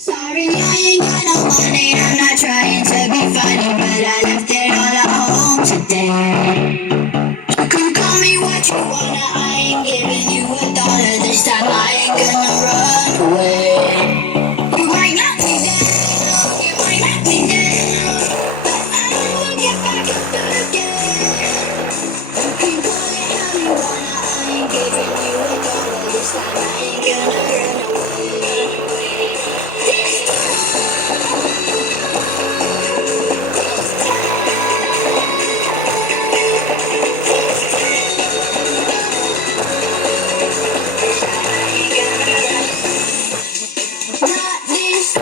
Sorry, I ain't got no money. I'm not trying to be funny, but I left it all at home today. You can call me what you wanna. I ain't giving you $1 this time. I ain't gonna run away. You might knock me down, you might knock me down, but I will get back up again. You can call it how you wanna. I ain't giving you $1 this time. I ain't gonna run away. Not this